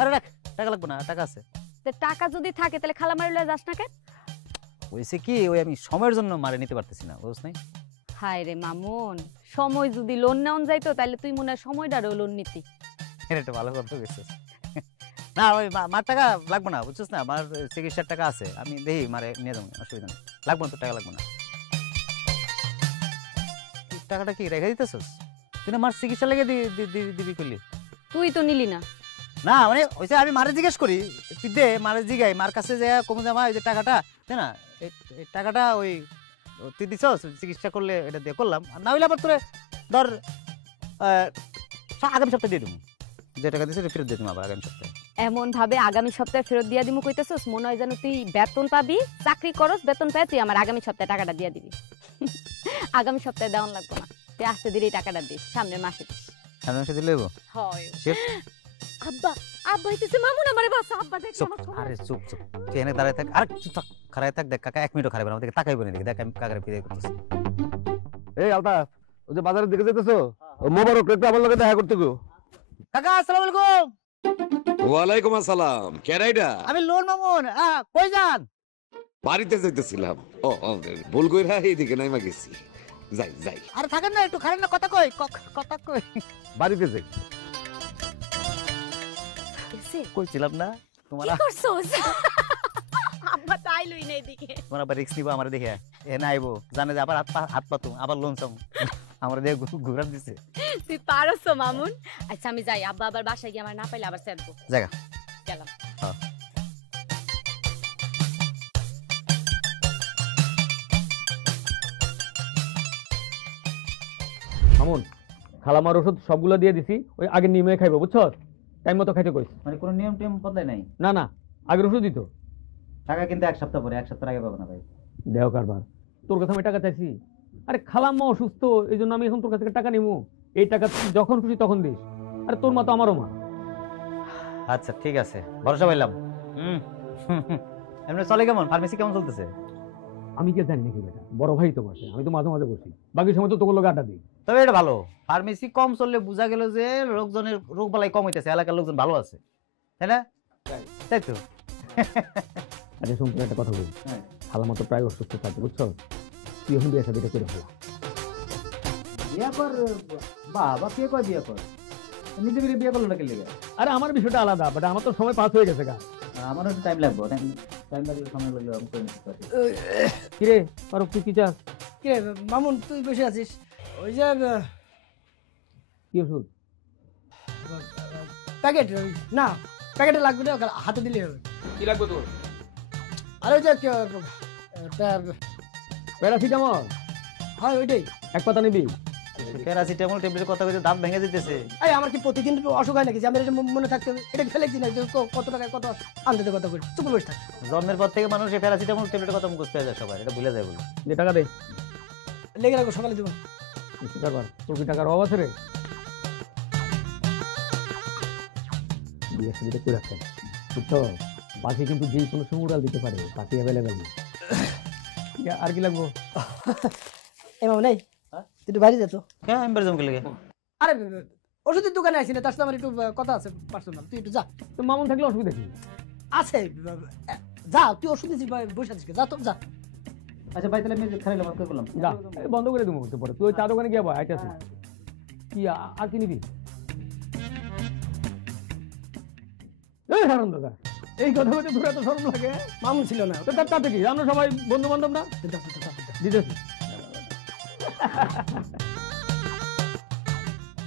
আরে রাখ, টাকা লাগবে না, টাকা আছে। তো টাকা যদি থাকে তাহলে খালামার লয়া যাস না কেন? হয়েছে কি, ওই আমি সময়ের জন্য মারে নিতে পারতেছি না, বুঝছ নাই? হায় রে মামুন, সময় যদি লোন নেওয়া যাইতো তাহলে তুই মনে হয় সময়টারও লোন নিতি। এটা একটা ভালো কথা গেছিস। না ওই মার টাকা লাগবে না, বুঝছিস না, আমার চিকিৎসার টাকা আছে, আমি দেখি মারে নিয়ে যাবো, অসুবিধা নেই। লাগবে না তো, টাকা লাগবে না। টাকাটা কি রেখে দিতেছিস? তুই না মার চিকিৎসা লেগে দিবি করলি। তুই তো নিলি না। না মানে ওইসে আমি মারে জিজ্ঞেস করি, তুই দে, মারে জিগাই, মার কাছে যে কমে জামা ওই যে টাকাটা তাই না, এই টাকাটা ওই তুই দিছস চিকিৎসা করলে এটা দিয়ে করলাম, আর না হইলে আবার তোরে ধর আগামী সপ্তাহে দিয়ে দেবো, যে টাকা দিছিস ফেরত দিয়ে দেবো আবার আগামী সপ্তাহে। এমন ভাবে আগামী সপ্তাহে ফেরত দিয়া দিমু কইতেছস, মনে হয় যেন তুই বেতন পাবি, চাকরি করস, বেতন পাই তুই আমার আগামী সপ্তাহে টাকাটা দিয়া দিবি। আগামী সপ্তাহে দেওয়ান লাগবে না, তুই আস্তে ধীরে টাকাটা দিস, সামনের মাসে দিস। সামনের মাসে দিলে হয় শিওর? আব্বা, আব্বা হইতেছে মামুন আমারে বাসা, আব্বা দেখ চুপ, আমার খবর। আরে চুপ চুপ, তুই এনে দাঁড়ায় থাক, আর চুপ থাক, খাড়ায় থাক, দেখ কাকা 1 মিনিটও খারাপ না, আমাদেরকে তাকাইবো না, দেখ আমি কাকারে বিদায় করতেছি। এই আলতাফ, ওই যে বাজারের দিকে যেতেছো, ও মোবারক একটু আমার লগে দেখা করতে গো। কাকা আসসালামু আলাইকুম। ওয়ালাইকুম আসসালাম। কেরাইডা? আমি লোন মামুন, কই যান? বাড়িতে যাইতেছিলাম। ও ভুল কইরা এইদিকে নাইমা গেছি। যাই যাই। আরে থাকেন না, একটু খারেন না, কথা কই, কথা কই। বাড়িতে যাই। কইছিলাম না তোমার কি করছস? আব্বা তাইলই না এদিকে। তোমার আবার রিস্ক নিবা আমারে দেখে, এ না আইবো, জানে যে আবার হাত পাতুম, আবার লোন চাম, আমারে দেখে ঘুরান দিছে। তুই পারছ মামুন। আচ্ছা আমি যাই, আব্বা আবার বাসায় গিয়ে আমার না পাইলে আবার চেতবো। জায়গা গেলাম। হ্যাঁ। মামুন, খালামার ওষুধ সবগুলো দিয়ে দিছি, ওই আগে নিমে খাইবো, বুঝছস? টাইম মতো খাইতে কইস। মানে কোনো নিয়ম টিয়ম বদলাই নাই? না না, আগের ওষুধ দিত। টাকা কিন্তু 1 সপ্তাহ পরে, 1 সপ্তাহ আগে পাবো না ভাই। দেও কারবার, তোর কাছে আমি টাকা চাইছি? আরে খালাম্মা অসুস্থ, এই জন্য আমি এখন তোর কাছ থেকে টাকা নিবো। এই টাকা তুই যখন খুশি তখন দিস। আরে তোর মা তো আমারও মা। আচ্ছা ঠিক আছে, ভরসা পাইলাম। এমনি চলে কেমন, ফার্মেসি কেমন চলতেছে? আমি কে জানি নাকি বেটা, বড় ভাই তো বসে, আমি তো মাঝে মাঝে বসি, বাকি সময় তো তোর লোক আড্ডা দিই। তবে এটা ভালো, ফার্মেসি কম চললে বোঝা গেল যে লোকজনের রোগ বালাই কম হইতেছে, এলাকার লোকজন ভালো আছে, তাই না? তাই তো। আচ্ছা শুনতে একটা কথা বলি, খালাম্মা তো প্রায় অসুস্থ থাকে, বুঝছো? তুই এখন বিয়ে শাদিটা করে ফেলা। বিয়ে কর বাবা, কে কয় বিয়ে কর? নিজে বিয়ে করলো নাকি লেগে? আরে আমার বিষয়টা আলাদা, বাট আমার তো সময় পাস হয়ে গেছে গা। আমারও একটু টাইম লাগবে, টাইম লাগলে সময় লাগলে আমি করে নিতে পারি। কিরে ফারুক, তুই কি চাস? কে মামুন, তুই বসে আছিস? ওই যে কি ওষুধ? প্যাকেট, না প্যাকেটে লাগবে না, হাতে দিলেই হবে। কি লাগবে তোর? আরে ওই যে প্যারাসিটামল। হয় ওইটাই। এক পাতা নিবি? প্যারাসিটামল ট্যাবলেট কথা কইতে দাঁত ভেঙে দিতেছে। এই আমার কি প্রতিদিন অসুখ হয় নাকি যে আমি এটা মনে থাকতে হবে? এটা ফেলেছি না যে কত টাকায় কত আনতে কথা বলি, চুপ বসে থাক। জন্মের পর থেকে মানুষ এই প্যারাসিটামল ট্যাবলেট কথা মুখস্থ হয়ে যায় সবার, এটা ভুলে যায় বলে। যে টাকা দে, লেগে রাখো, সকালে দেবো। তোর কি টাকার অভাব আছে রে? বিয়ে শাদিটা করে রাখতেন, বুঝছো? বাকি কিন্তু যেই কোনো সময় উড়াল দিতে পারে, বাকি অ্যাভেলেবেল না। আর কি লাগবো? এ মামু নেই, তুই একটু বাইরে যেত। হ্যাঁ আমি বেরোম লেগে। আরে ওষুধের দোকানে আছি না, তার সাথে আমার একটু কথা আছে পার্সোনাল, তুই একটু যা। তো মামুন থাকলে অসুবিধা কি আছে? যা, তুই ওষুধ দিয়েছিস, বসে আছিস, যা তো যা। আচ্ছা ভাই, তাহলে আমি খাইলাম, আর করলাম। যা, বন্ধ করে দেবো পরে। তুই ওই চা দোকানে গিয়ে আইটা কি আর কি নিবি? এই হারান দাদা, এই কথা বলতে তোর এত শরম লাগে? মামুন ছিল না তো তাতে কি, আমরা সবাই বন্ধু বান্ধব না? দিতেছি।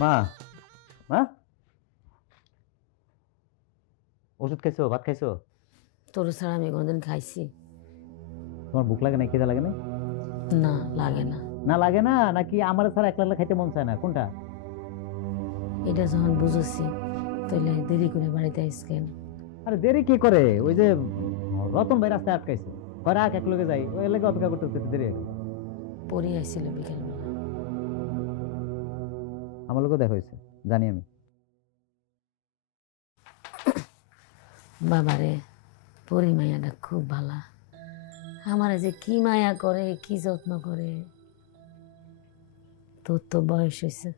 মা, মা ওষুধ খাইছো, ভাত খাইছো? তোর ছাড়া আমি কোনোদিন খাইছি? তোমার ভুক লাগে না, খেতে লাগে না? না লাগে না। না লাগে না নাকি আমার ছাড়া একলা খাইতে মন চায় না, কোনটা? এটা যখন বুঝেছি তাহলে দেরি করে বাড়িতে আইস কেন? আরে দেরি কি করে, ওই যে রতন ভাই রাস্তায় আটকাইছে, ঘরে এক লগে যাই, ওই এলাকা অপেক্ষা করতে করতে দেরি হয়ে গেল। পরি আইছিল বিকেলবেলা। আমার লোকও দেখা হয়েছে, জানি আমি। বাবারে পরি মায়াটা খুব ভালা, আমারে যে কি মায়া করে কি যত্ন করে। তোর তো বয়স হয়েছে,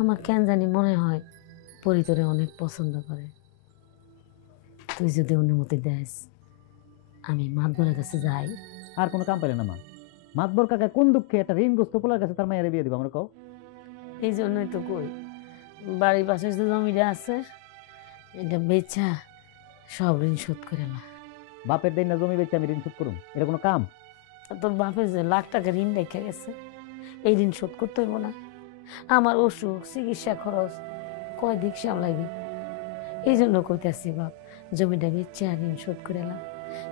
আমার কেন জানি মনে হয় পরি তোরে অনেক পছন্দ করে। তুই যদি অনুমতি দেস আমি মাতবরের কাছে যাই। আর কোনো কাম পারে না মা, মাতবর কাকা কোন দুঃখে একটা ঋণগ্রস্ত পোলার কাছে তার মায়ের বিয়ে দিব আমরা কও। এই জন্যই তো কই বাড়ির পাশে যে জমিটা আছে এটা বেচা সব ঋণ শোধ করে না। বাপের দেন না জমি বেচে আমি ঋণ শোধ করুম, এটা কোনো কাম? তোর বাপের যে লাখ টাকা ঋণ রেখে গেছে এই ঋণ শোধ করতে হইব না? আমার অসুখ চিকিৎসা খরচ কয় দিক সামলাইবি? এই জন্য কইতেছি বাপ জমিটা বেচে আর ঋণ শোধ করে এলাম।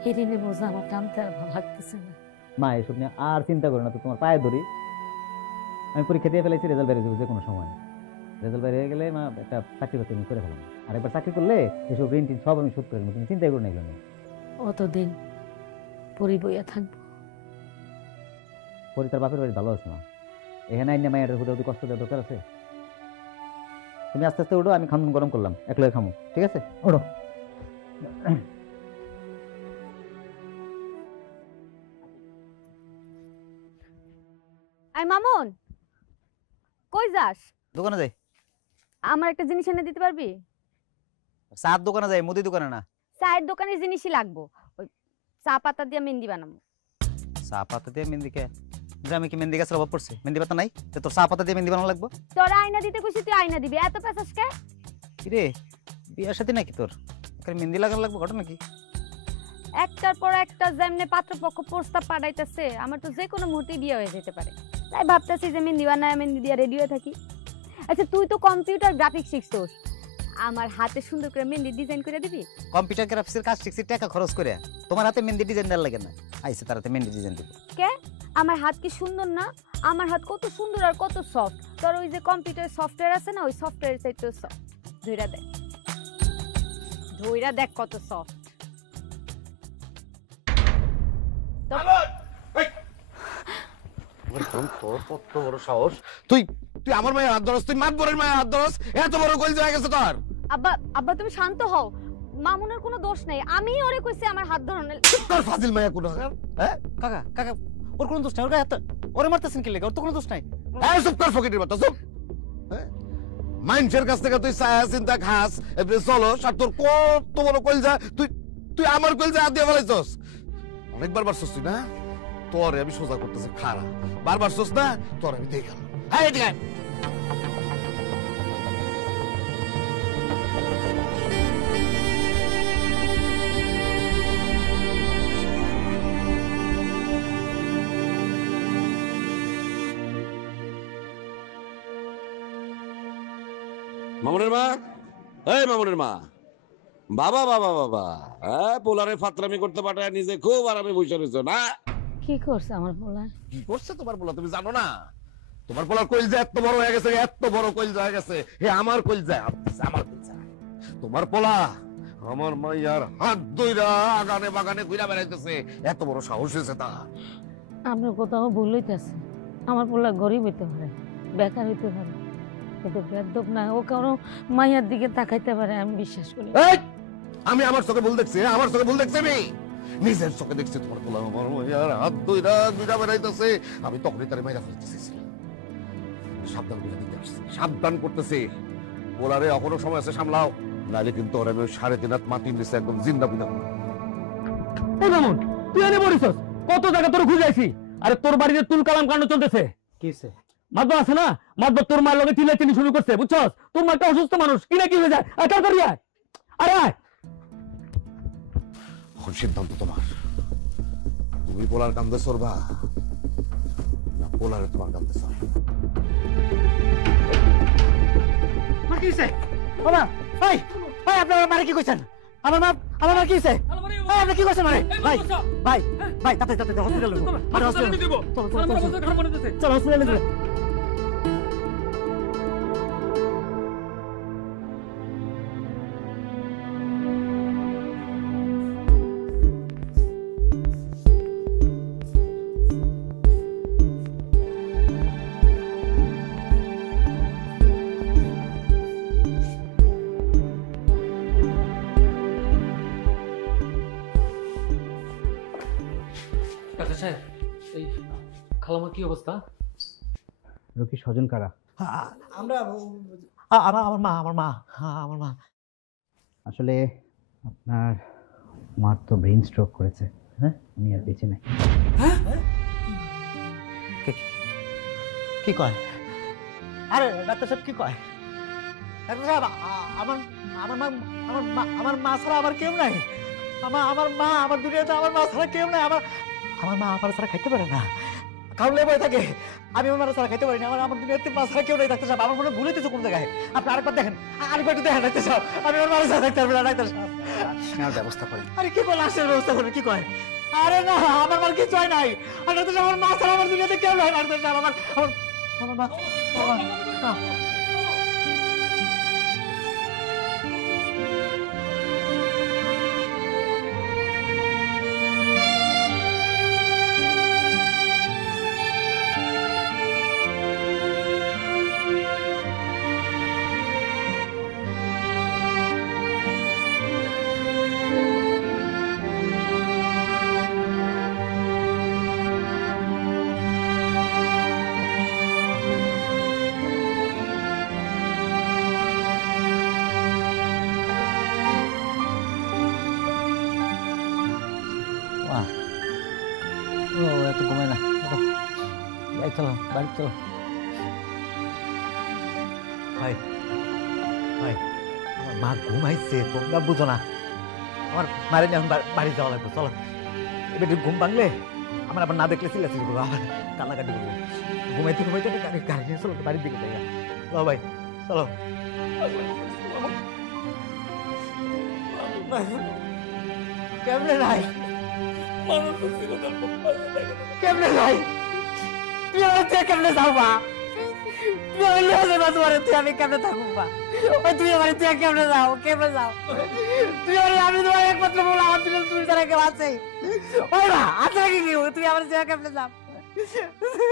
এই ঋণে বোঝা আমার টানতে আর ভালো লাগতেছে না। মা এসব নিয়ে আর চিন্তা করো না, তো তোমার পায়ে ধরি। আমি পরীক্ষা দিয়ে ফেলেছি, রেজাল্ট বেরিয়ে যাবে যে কোনো সময়। রেজাল্ট বেরিয়ে গেলে মা একটা চাকরি বাকরি আমি করে ফেলাম, আর একবার চাকরি করলে এসব ঋণ টিন সব আমি শোধ করে দেবো, তুমি চিন্তাই করো না এগুলো নিয়ে। অতদিন পরি বইয়া থাকবো? পরি তার বাপের বাড়ি ভালো আছে মা, এখানে আইনে মায়ের হুদাহুদি কষ্ট দেওয়ার দরকার আছে? তুমি আস্তে আস্তে উঠো, আমি খান গরম করলাম, একলাই খামো, ঠিক আছে? ওঠো। আই মামুন, কই যাস? দোকানে যাই। আমার একটা জিনিস এনে দিতে পারবি? চার দোকানে যাই, মুদি দোকানে না। চায়ের দোকানের জিনিসই লাগবো, ওই চা পাতা দিয়ে মেহেন্দি বানাবো। চা পাতা দিয়ে মেহেন্দি? কে গ্রামে কি মেহেন্দি গাছের অভাব পড়ছে? মেহেন্দি পাতা নাই, তো তোর চা পাতা দিয়ে মেহেন্দি বানানো লাগবো? তোরা আয়না দিতে কইছি, তুই আয়না দিবি, এত পেছাস কে? কিরে বিয়ার সাথে নাকি তোর মেহেন্দি লাগানো লাগবে? ঘটনা কি? একটার পর একটা যেমনে পাত্রপক্ষ প্রস্তাব পাঠাইতেছে, আমার তো যে কোনো মুহূর্তে বিয়ে হয়ে যেতে পারে, তাই ভাবতেছি যে মেহেন্দি বানায় মেহেন্দি দিয়ে রেডি হয়ে থাকি। আচ্ছা তুই তো কম্পিউটার গ্রাফিক্স শিখছস, আমার হাতে সুন্দর করে মেহেন্দি ডিজাইন করে দিবি? কম্পিউটার গ্রাফিক্সের কাজ শিখছি টাকা খরচ করে, তোমার হাতে মেহেন্দি ডিজাইন দেওয়ার লাগে না। আইসে তার হাতে মেহেন্দি ডিজাইন দিব। কে? আমার হাত কি সুন্দর না? আমার হাত কত সুন্দর আর কত সফট, তোর ওই যে কম্পিউটার সফটওয়্যার আছে না, ওই সফটওয়্যার চাইতে সফট। ধইরা দেখ, ধইরা দেখ কত সফট। তুই তুই আমার মায়ের হাত ধরস, তুই মাতবরের মায়ের হাত ধরস, এত বড় কইল হয়ে গেছে তোর। আব্বা আব্বা তুমি শান্ত হও, মামুনের কোনো দোষ নেই, আমি ওরে কইছি আমার হাত ধরনের। তোর ফাজিল মায়া কোন? হ্যাঁ কাকা কাকা ওর কোনো দোষ নাই, ওর গায়ে হাত ওরে মারতেছেন কি লাগে? ওর তো কোনো দোষ নাই। এই চুপ কর ফকিরের মতো, চুপ। মানুষের কাছ থেকে তুই ছায়া চিন্তা খাস, চলো আর তোর কত বড় কইলজা, তুই তুই আমার কইলজা হাত দিয়ে ফেলাইছস। অনেকবার বারছস তুই না, তোরে আমি সোজা করতেছি খারা, বারবার সোস না তোর আমি দেখে গেলাম। হ্যাঁ এদিকে আয়। মামুনের মা, এই মামুনের মা, বাবা বাবা বাবা, হ্যাঁ পোলারে ফাতরামি করতে পাঠায় নিজে খুব আরামে বসে রয়েছে না? কি করছে আমার পোলা? কি করছে তোমার পোলা তুমি জানো না? তোমার পোলার কইলজা এত বড় হয়ে গেছে, এত বড় কইলজা হয়ে গেছে, হে আমার কইলজা, আমার কইলজা। তোমার পোলা আমার মাইয়ার হাত ধইরা আগানে বাগানে ঘুরা বেড়াইতেছে, এত বড় সাহস হয়েছে তা। আপনার কোথাও ভুল হইতেছে, আমার পোলা গরিব হইতে পারে, বেকার হইতে পারে, কিন্তু বেদব না, ও কারো মাইয়ার দিকে তাকাইতে পারে, আমি বিশ্বাস করি। আমি আমার চোখে ভুল দেখছি? আমার চোখে ভুল দেখছি? আমি নিজের চোখে দেখছি তোমার পোলা আমার মাইয়ার হাত ধইরা ঘুরা বেড়াইতেছে, আমি তখনই তারে মাইরা ফেলতে চাইছিলাম। সাবধান করে দিতে আসছি, সাবধান করতেছি। পোলারে এখনো সময় আছে, সামলাও, নাহলে কিন্তু ওরা আমি 3.5 হাত মাটির নিচে একদম জিন্দা বিন্দা করবো। এই মামুন, তুই এনে বলিসস, কত জায়গা তোর খুঁজাইছি, আরে তোর বাড়িতে তুল কালাম কাণ্ড চলতেছে। কি হইছে? মাতবর আছে না, মাতবর তোর মায়ের লগে চিল্লাচিল্লি শুরু করছে, বুঝছস? তোর মা একটা অসুস্থ মানুষ, কি না কি হয়ে যায়, আর তাড়াতাড়ি আয়। আরে আয়। এখন সিদ্ধান্ত তোমার, তুমি পোলার কান্দে সরবা না পোলারে তোমার কান্দে সর। কি হইছে? বাবা, ভাই ভাই আপনার মারে কি কইছেন? আমার মা কি হইছে? আপনি কি কইছেন মারে? ভাই ভাই ভাই তাতে হসপিটালে নিব, আরে হসপিটালে নিব, চলো চলো হসপিটালে নিব। খালামার কি অবস্থা? রকি স্বজন কারা? আমরা আমার মা আসলে আপনার মার তো ব্রেন স্ট্রোক করেছে। হ্যাঁ, উনি আর বেঁচে নেই। কি কয়? আরে ডাক্তার সাহেব কি কয়? ডাক্তার সাহেব আমার মা ছাড়া আমার কেউ নাই। আমার মা আমার দুনিয়াতে আমার মা ছাড়া কেউ নাই। আমার মা আমার ছাড়া খাইতে পারে না, খাওয়ালে বয়ে থাকে। আমি আমার ছাড়া খাইতে পারি না। আমার দুনিয়াতে মা ছাড়া কেউ নাই। ডাক্তার সাহেব আমার মনে ভুলে দিতে কোন জায়গায়। আপনি আরেকবার দেখেন, আরেকবার একটু দেখেন ডাক্তার সাহেব। আমি আমার মার ছাড়া থাকতে পারবো না ডাক্তার সাহেব। নেওয়ার ব্যবস্থা করেন। আরে কি বলে আসছে ব্যবস্থা করেন? কি কয়? আরে না, আমার মার কিছু হয় নাই। আর ডাক্তার সাহেব আমার মা ছাড়া আমার দুনিয়াতে কেউ নাই। ডাক্তার সাহেব আমার মা এত ঘুমায় না। চলো বাড়ি চলো। ভাই ভাই, আমার মা ঘুমাইছে, তোমরা বুঝো না। আমার মারে নিয়ে বাড়ি যাওয়া লাগবে। চলো, এবার ঘুম ভাঙলে আমার আবার না দেখলে চিল্লাচিল্লি করবো, আবার কান্নাকাটি করবো। ঘুমাইতে ঘুমাইতে গাড়ি নিয়ে চলো, বাড়ির দিকে যাই। চলো ভাই চলো। কেমনে নাই? কেমনে নাই? তুই আমার থেকে কেমনে যাও বা? তুই আমার লিয়ে যাবা তোমার, তুই আমি কেমনে থাকবো বা? ওই তুই আমার থেকে কেমনে যাও? কেমনে যাও? তুই আমি তোমার একমাত্র বলো, আমার জন্য তুমি তারা কেউ আছে? ওই বা আছে নাকি কেউ? তুই আমার থেকে কেমনে যাও?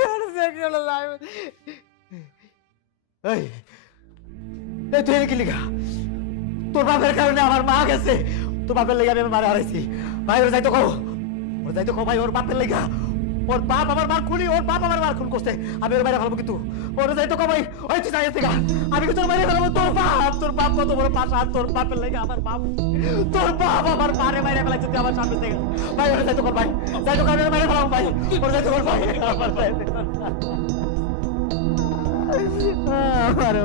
আমার থেকে কেমনে যাও? এই তুই কি লিখা? তোর বাপের কারণে আমার মা গেছে। তোর বাপের লেগে আমি মারে হারাইছি। ভাই ওর যাইতো কো, ওর যাইতো কো ভাই, ওর বাপের লেগা। ওর বাপ আমার মার খুনি, ওর বাপ আমার মার খুন করছে। আমি ওর বাইরে ফেলবো কিন্তু ওর যাইতো কো ভাই। ওই তুই যাই থেকে আমি কি তোর বাইরে ফেলবো? তোর বাপ কত বড় পাশা, তোর বাপের লেগে আমার বাপ, তোর বাপ আমার মারে বাইরে ফেলাইছে তুই আমার সামনে থেকে। ভাই ওর যাইতো কর ভাই, যাইতো কর, আমি বাইরে ফেলাবো ভাই। ওর যাইতো কর ভাই, আমার যাইতো কর। আমার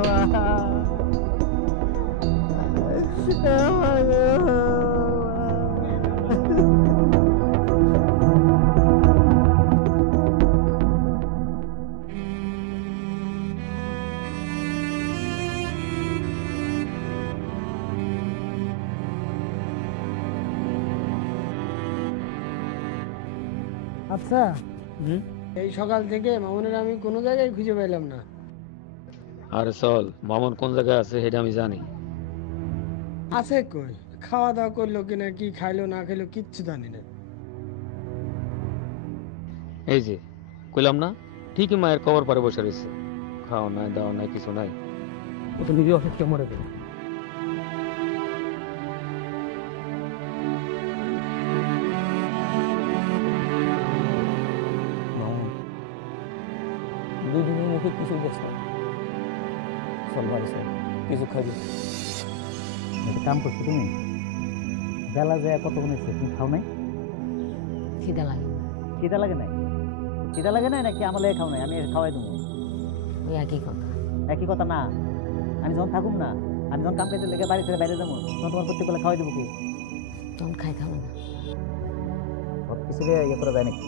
আচ্ছা, এই সকাল থেকে মামুনের আমি কোনো জায়গায় খুঁজে পেলাম না। আরে চল, মামুন কোন জায়গায় আছে সেটা আমি জানি। আছে কই? খাওয়া দাওয়া করলো কিনা, কি খাইলো না খাইলো কিচ্ছু জানি না। এই যে কইলাম না, ঠিকই মায়ের কবর পারে বসে রয়েছে। খাওয়া নাই, দাওয়া নাই, কিছু নাই। ও তো নিজে অসুস্থ মরে গেল। দুদিনের মুখে কিছু দেখছ, চল বাড়ি চল, কিছু খাবি। কাম করছো তুমি? বেলা যায় কতক্ষণ হয়েছে, তুমি খাও নাই? খিদা লাগে। খিদা লাগে নাই? খিদা লাগে নাই নাকি আমার লেগে খাও নাই? আমি খাওয়াই দেবো। ওই একই কথা। একই কথা না। আমি যখন থাকুম না, আমি যখন কাম খাইতে লেগে বাড়ি ছেড়ে বাইরে যাবো, তখন তোমার প্রত্যেক বেলা খাওয়াই দেবো কি? তখন খাইতাম না। সব কিছু ইয়ে করা যায় নাকি?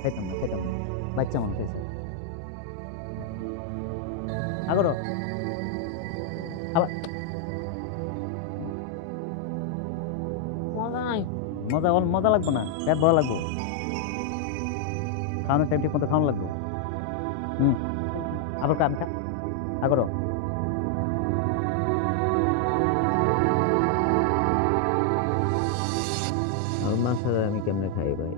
খাইতাম না, খাইতাম না। বাচ্চা মানুষ হয়েছে। আগরো আবার মজা নাই। মজা লাগবো না, পেট ভরা লাগবো। খাওয়ানোর টাইম ঠিক মতো খাওয়ানো লাগবো। আবার কাম খা আগরো। আমার মা ছাড়া আমি কেমনে খাই ভাই?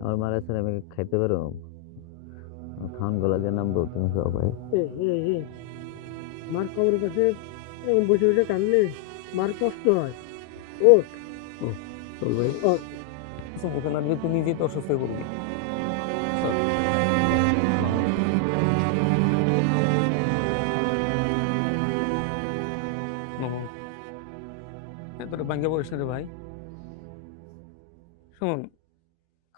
আমার মারা ছাড়া আমি খাইতে পারো? খাওয়ান গলা দিয়ে নামবো, তুমি খাও ভাই। মার কবরের কাছে এমন বসে বসে কাঁদলে মার কষ্ট হয়। ওঠ চল ভাই, মুখে লাগবে তুই নিজেই তো অসুস্থ হয়ে পড়বি। চল। তোরা ভাঙ্গে পড়িস না রে ভাই। শোন,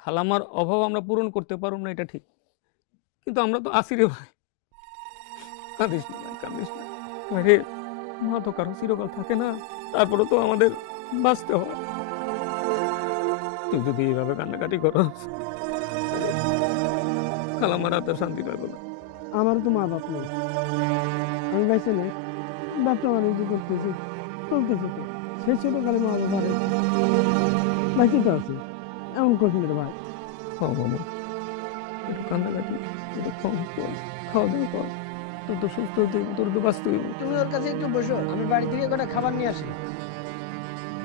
খালামার অভাব আমরা পূরণ করতে পারব না এটা ঠিক, কিন্তু আমরা তো আসি রে ভাই। কাঁদিস না ভাই, কাঁদিস না ভাই রে। মা তো কারো চিরকাল থাকে না, তারপরে তো আমাদের বাঁচতে হয়। তুই যদি এইভাবে কান্নাকাটি করস, খালামার হাতে শান্তি পাইব না। আমার তো মা বাপ নেই, আমি বাইসে নেই, বাপটা বাণিজ্য করতেছি, চলতেছে তো। সেই ছোটকালে মা বাবা বাইসে তো আছে, এমন করছি না ভাই। একটু কান্নাকাটি, একটু কম কর, খাওয়া দাওয়া কর, তোর তো সুস্থ হতে, তোর তো বাঁচতে হইব। তুমি ওর কাছে একটু বসো, আমি বাড়ি থেকে কটা খাবার নিয়ে আসি।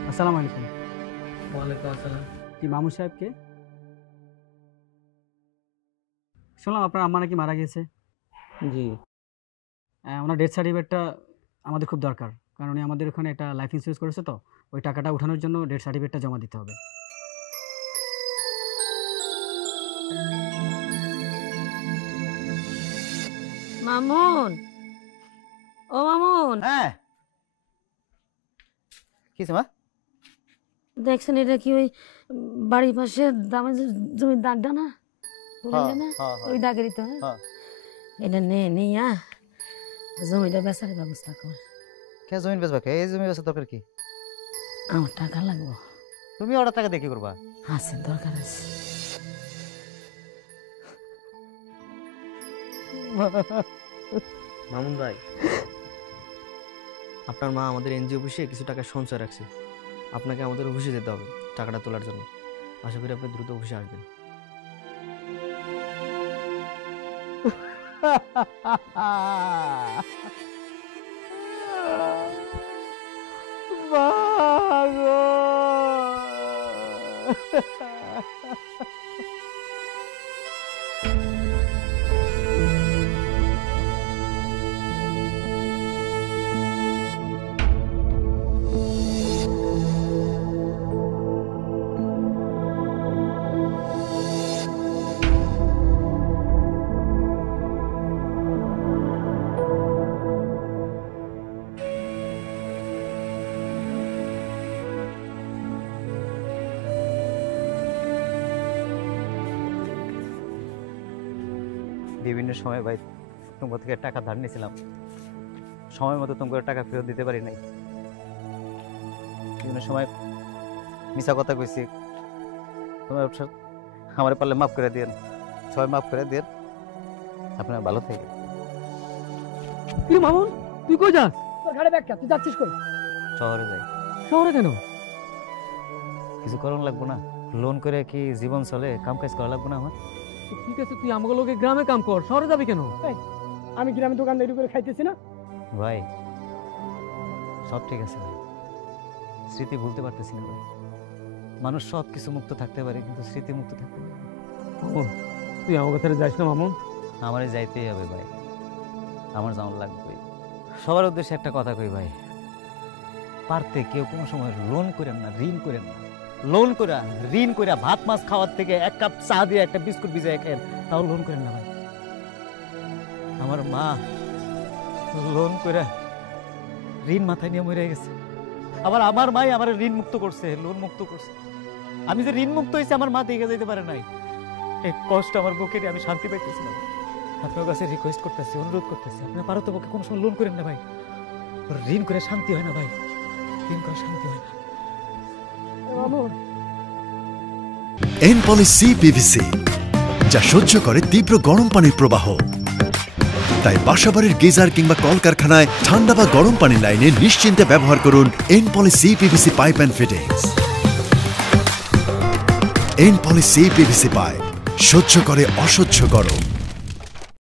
আসসালামু আলাইকুম। ওয়ালাইকুম আসসালাম। কি মামু সাহেবকে? শুনলাম আপনার আম্মা নাকি মারা গেছে। জি। ওনার ডেথ সার্টিফিকেটটা আমাদের খুব দরকার, কারণ উনি আমাদের ওখানে একটা লাইফ ইন্স্যুরেন্স করেছে, তো ওই টাকাটা উঠানোর জন্য ডেথ সার্টিফিকেটটা জমা দিতে হবে। মামুন, ও মামুন। হ্যাঁ, কি মা? দেখছেন এটা কি ওই বাড়ির পাশে দামে জমির দাগটা না, ওই দাগেরই তো। এটা নিয়া জমিটা বেচার ব্যবস্থা কর। কে জমি বেচবা? কে এই জমি বেচার দরকার কি? আমার টাকা লাগবে। তুমি ওটা টাকা দিয়ে কি করবা? আছে, দরকার আছে। মামুন ভাই, আপনার মা আমাদের এনজিও অফিসে কিছু টাকা সঞ্চয় রাখছে, আপনাকে আমাদের অফিসে যেতে হবে টাকাটা তোলার জন্য। আশা করি আপনি দ্রুত অফিসে আসবেন। বিভিন্ন সময় ভাই তোমার থেকে টাকা ধার নিয়েছিলাম, সময় মতো তোমার টাকা ফেরত দিতে পারি নাই। বিভিন্ন সময় মিছা কথা কইছি, তোমার আমার পারলে মাফ করে দিন, সবাই মাফ করে দিন। আপনার ভালো থেকে। মামুন, তুই কই যাস? তোর ঘাড়ে ব্যাগ, তুই যাচ্ছিস কই? শহরে যাই। শহরে কেন? কিছু করণ লাগবো না? লোন করে কি জীবন চলে? কাম কাজ করা লাগবো না আমার? ঠিক আছে, তুই আমাকে লোকে গ্রামে কাম কর, শহরে যাবি কেন? আমি গ্রামে দোকানদারি করে খাইতেছি না ভাই। সব ঠিক আছে ভাই, স্মৃতি ভুলতে পারতেছি না ভাই। মানুষ সব কিছু মুক্ত থাকতে পারে, কিন্তু স্মৃতি মুক্ত থাকতে পারে না। মামুন, তুই আমাকে ছেড়ে যাস না মামুন। আমারে যাইতেই হবে ভাই, আমার যাওয়ার লাগবে। সবার উদ্দেশ্যে একটা কথা কই ভাই, পারতে কেউ কোনো সময় লোন করেন না, ঋণ করেন না। লোন করে ঋণ করে ভাত মাছ খাওয়ার থেকে এক কাপ চা দিয়ে একটা বিস্কুট ভিজায় খেন, তাও লোন করেন না ভাই। আমার মা লোন করে ঋণ মাথায় নিয়ে মরে গেছে, আবার আমার মাই আমার ঋণ মুক্ত করছে, লোন মুক্ত করছে। আমি যে ঋণ মুক্ত হয়েছে আমার মা দেখে যেতে পারে নাই। এই কষ্ট আমার বুকে নিয়ে আমি শান্তি পাইতেছি না। আপনার কাছে রিকোয়েস্ট করতেছি, অনুরোধ করতেছি, আপনি পারো তো পক্ষে কোনো সময় লোন করেন না ভাই। ঋণ করে শান্তি হয় না ভাই, ঋণ করে শান্তি হয় না। এনপলি সিপিভিসি, যা সহ্য করে তীব্র গরম পানির প্রবাহ। তাই বাসাবাড়ির গিজার কিংবা কলকারখানায় ঠান্ডা বা গরম পানির লাইনে নিশ্চিন্তে ব্যবহার করুন এনপলি সিপিভিসি পাইপ অ্যান্ড ফিটিংস। এনপলি সিপিভিসি পাইপ সহ্য করে অসহ্য গরম।